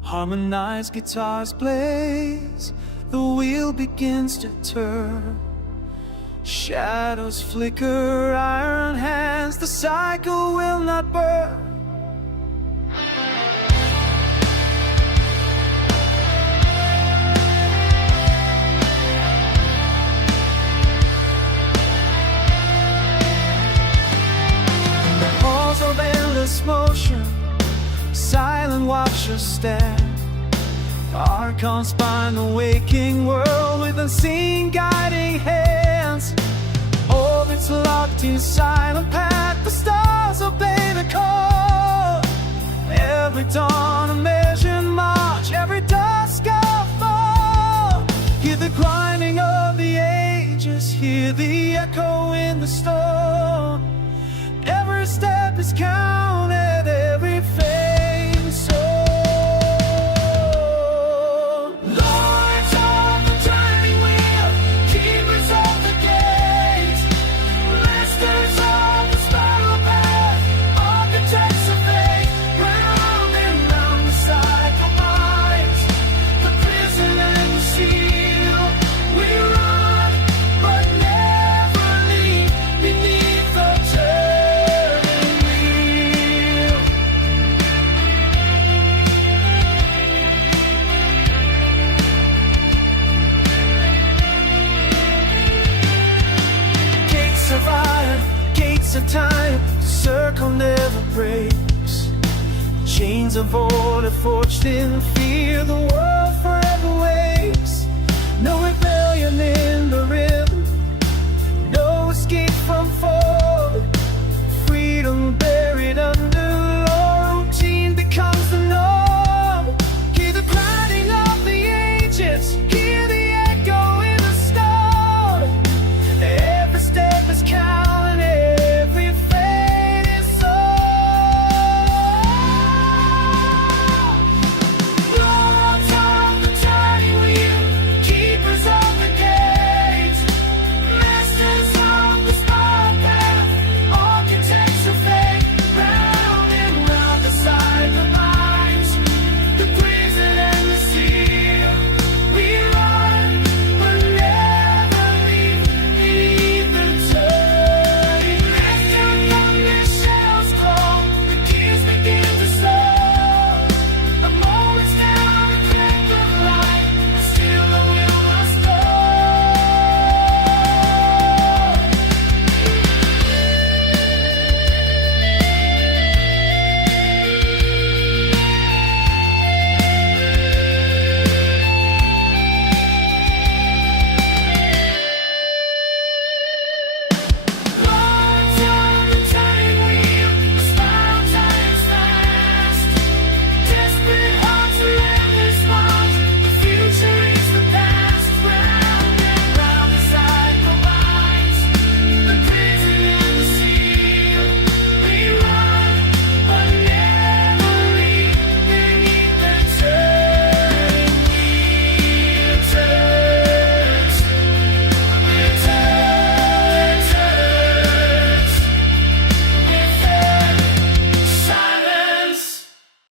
Harmonized guitars blaze, the wheel begins to turn. Shadows flicker, iron hands, the cycle will not burn. Halls of endless motion, silent watchers stand. Archons bind the waking world with unseen guiding hands. Orbits locked in silent path, the stars obey the call. Every dawn a measured march, every dusk a fall. Hear the grinding of the ages, hear the echo in the storm. Every step is counted, every fame sold. Lords of the turning wheel, keepers of the gates, masters of the spiral path, architects of fate. Round and round the cycle binds, the prison and the seal. We run, but never leave beneath the turning wheel. Gates of iron, gates of time, the circle never breaks. Chains of order forged in fear, the world forever wakes. No rebellion in the river.